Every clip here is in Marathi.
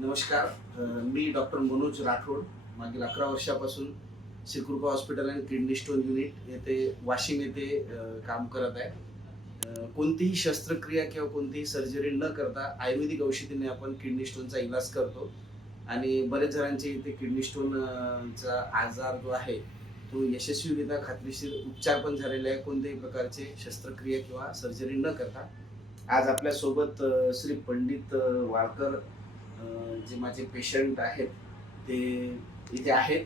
नमस्कार. मी डॉक्टर मनोज राठोड. मागील 11 वर्षापासून Shrikrupa hospital and kidney stone unit येथे वाशिम येथे काम करत आहे. कोणतीही शस्त्रक्रिया किंवा कोणतीही सर्जरी न करता आयुर्वेदिक औषधीने आपण किडनी स्टोनचा इलाज करतो आणि बरेच जणांचे इथे किडनी स्टोनचा आजार जो आहे तो यशस्वीरित्या खात्रीशीर उपचार पण झालेले आहे, कोणत्याही प्रकारचे शस्त्रक्रिया किंवा सर्जरी न करता. आज आपल्या सोबत श्री पंडित वाळकर जे माझे पेशंट आहेत ते इथे आहेत,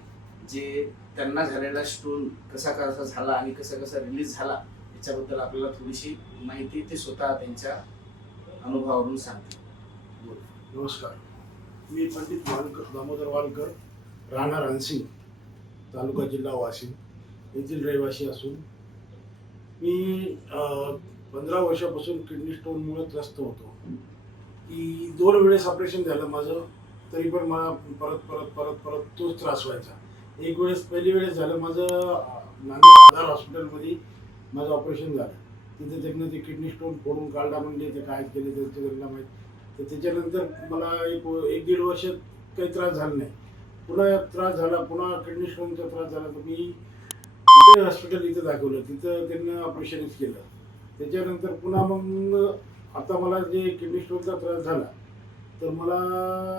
जे त्यांना झालेला स्टोन कसा कसा झाला आणि कसा कसा रिलीज झाला याच्याबद्दल आपल्याला थोडीशी माहिती ते स्वतः त्यांच्या अनुभवावरून सांगतील. नमस्कार. मी पंडित वाळकर दामोदर वाळकर, राहणार हंसिंग, तालुका जिल्हा वाशिम येथील रहिवासी असून मी 15 वर्षापासून किडनी स्टोनमुळे त्रस्त होतो. की 2 वेळेस ऑपरेशन झालं माझं, तरी पण मला परत परत परत परत तोच त्रास व्हायचा. एक वेळेस पहिली वेळेस झालं माझं नांदेड आधार हॉस्पिटलमध्ये माझं ऑपरेशन झालं. तिथे त्यांनी ते किडनी स्टोन फोडून काढला, म्हणजे ते काय केले त्यांना माहीत. तर त्याच्यानंतर मला एक दीड वर्ष काही त्रास झाला नाही. पुन्हा त्रास झाला, पुन्हा किडनी स्टोनचा त्रास झाला, तर मी कुठे हॉस्पिटल इथं दाखवलं, तिथं त्यांनी ऑपरेशनच केलं. त्याच्यानंतर पुन्हा मग आता मला जे किडनी स्टोनचा त्रास झाला, तर मला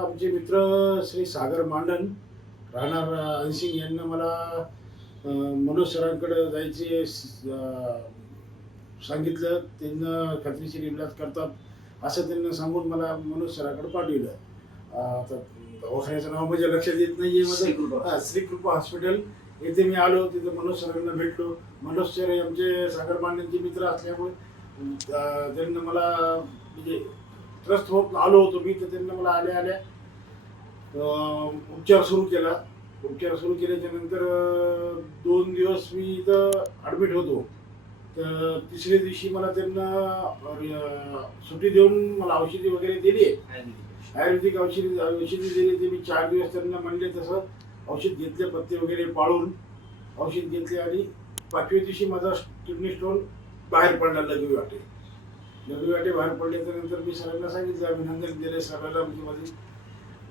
आमचे मित्र श्री सागर मांडन, राहणार हंसिंग यांना मला मनोज सरांकडे जायचे सांगितलं. त्यांना खात्रीशीर इलाज करतात असं त्यांना सांगून मला मनोज सरांकडे पाठवलं. आता दवाखान्याचं नाव म्हणजे लक्षात येत नाहीये माझं. श्रीकृपा हॉस्पिटल येथे मी आलो. तिथे मनोज सरांना भेटलो. मनोज सर हे आमचे सागर मांडनचे मित्र असल्यामुळे त्यांना मला म्हणजे त्रस्त होत आलो होतो मी, तर त्यांना मला आल्या आल्या उपचार सुरू केला. उपचार सुरू केल्याच्या नंतर 2 दिवस मी इथं ॲडमिट होतो. तर तिसऱ्या दिवशी मला त्यांना सुट्टी देऊन मला औषधी वगैरे दिली, आयुर्वेदिक औषधी दिली. ते मी 4 दिवस त्यांना म्हणले तसं औषध घेतले, पत्ते वगैरे पाळून औषध घेतले आणि 5व्या दिवशी माझा किडनी स्टोन बाहेर पडला. लघवी वाटे बाहेर पडल्याच्या नंतर मी सरांना सांगितलं, अभिनंदन दिले सरांना. म्हणजे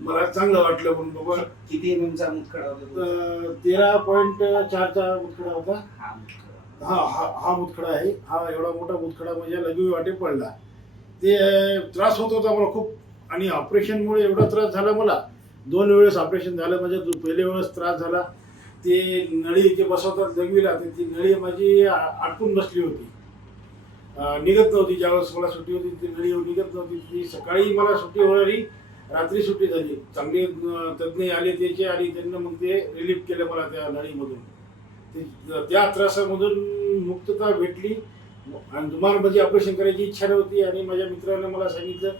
मला चांगलं वाटलं. म्हणून बाबा किती एमएमचा मुतखडा होता? 13.4चा मुतखडा होता. हा मुतखडा आहे. हा एवढा मोठा मुतखडा म्हणजे लघवी वाटे पडला. ते त्रास होत होता मला खूप, आणि ऑपरेशनमुळे एवढा त्रास झाला मला. 2 वेळेस ऑपरेशन झालं. म्हणजे पहिल्या वेळेस त्रास झाला, ते नळी जे बसवतात लघवीला, ती नळी माझी अडकून बसली होती, निघत नव्हती. ज्यावेळेस मला सुट्टी होती ती नळी निघत नव्हती. ती सकाळी मला सुट्टी होणारी, रात्री सुट्टी झाली. चांगले तज्ज्ञ आले त्याचे, आणि त्यांना मग ते रिलीफ केलं मला त्या नळीमधून. त्या त्रासामधून मुक्तता भेटली आणि तुम्हाला माझी ऑपरेशन करायची इच्छा नव्हती. आणि माझ्या मित्राने मला सांगितलं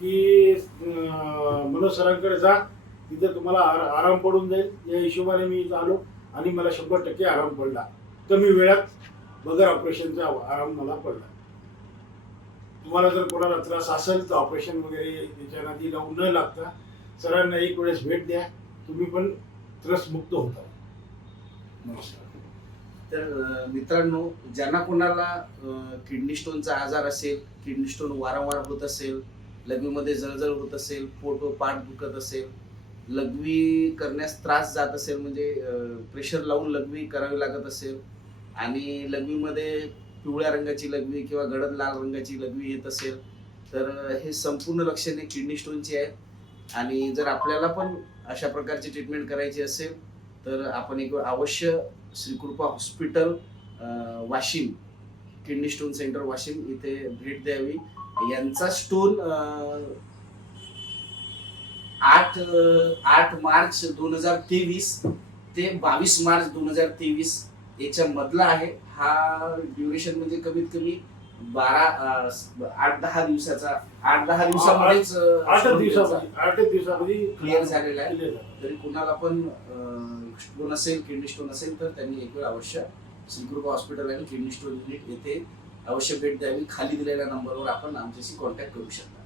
की मनोज सरांकडे जा, तिथं तुम्हाला आराम पडून जाईल. या हिशोबाने मी इथं आलो आणि मला 100% आराम पडला. कमी वेळात बगैर ऑपरेशनचा आराम मला पडला. तुम्हाला जर कोणाला त्रास असेल तर ऑपरेशन वगैरे त्याच्या नादी लावून न लागता सरांना एक वेळेस भेट द्या, तुम्ही पण त्रसमुक्त होता. नमस्कार. तर मित्रांनो, ज्यांना कोणाला किडनी स्टोनचा आजार असेल, किडनी स्टोन वारंवार होत असेल, लघवीमध्ये जळजळ होत असेल, पोट व पाठ दुखत असेल, लघवी करण्यास त्रास जात असेल, म्हणजे प्रेशर लावून लघवी करावी लागत असेल, आणि लघवीमध्ये पिवळ्या रंगाची लघवी किंवा गडद लाल रंगाची लघवी येत असेल, तर हे संपूर्ण लक्षणे किडनी स्टोनची आहेत. आणि जर आपल्याला पण अशा प्रकारची ट्रीटमेंट करायची असेल तर आपण एक अवश्य Shrikrupa hospital Washim, kidney stone centre Washim इथे भेट द्यावी. यांचा स्टोन 8 मार्च 2023 ते 22 मार्च 2023 याच्या मधला आहे. हा ड्युरेशन म्हणजे कमीत कमी 8-10 दिवसाचा, 8-10 दिवसामध्येच 8 दिवसामध्ये क्लिअर झालेला आहे. तरी कुणाला पण स्टोन असेल, किडनी स्टोन असेल, तर त्यांनी एक वेळ अवश्य श्रीकृपा हॉस्पिटल आणि किडनी स्टोन युनिट येथे अवश्य भेट द्यावी. खाली दिलेल्या नंबरवर आपण आमच्याशी कॉन्टॅक्ट करू शकता.